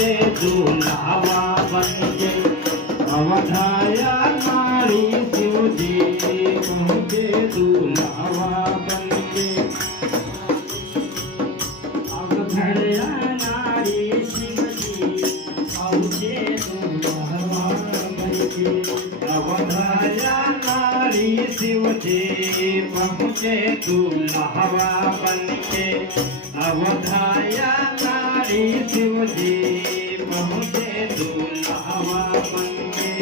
पहुँचे दूल्हावा बनके अवधाया नारी शिव जी पहुँचे दूल्हावा बनके अवधाया नारी शिव जी पहुँचे दूल्हावा बनके अवधाया नारी शिव जी पहुँचे दूल्हावा बनके अवधाया नारी शिव जी पहुँचे दूल्हावा बनके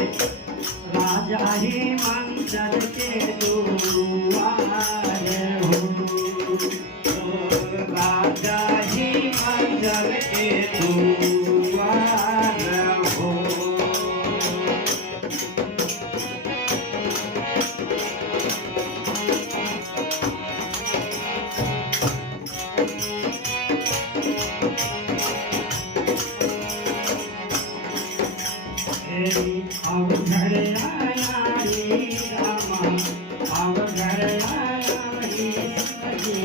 राजा ही मंचर के दुआरे हो राजा ही मंचर के दुआरे हो अवघड़ आया रे रामा अवघड़ आया रे जी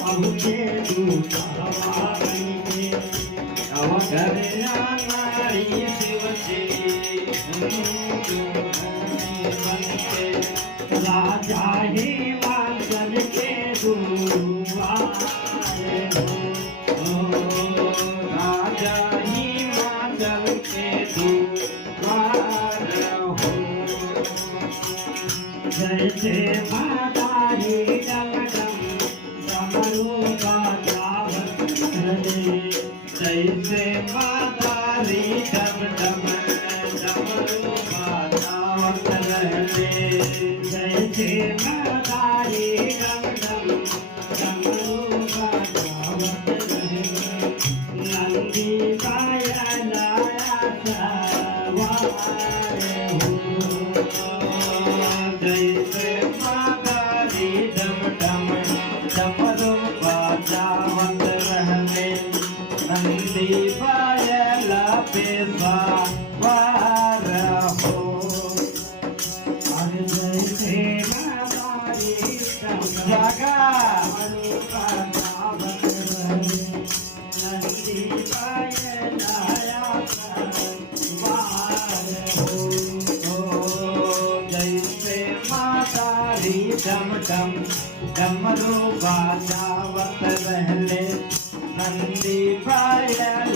पहुँचे दूल्हावा बनके अवघड़ आया रे शिव जी बनके राजा ही मांगल के दुआरे हो राजा ही मांगल के जैसे मातारी डमडम डमरू का जावत रहे जैसे मातारी डमडम डमरू का जावत रहे जैसे मातारी डमडम डमरू का जावत रहे नंदी पाया लाया सवारे हो जैसे मातारी डम डम डमरू बजावत रहने नंदी पायला पे सवार हो जैसे मातारी जगा बजावत रहने नंदी पायला सवार हो डम डम डमरू बजावत रहले नंदी पायल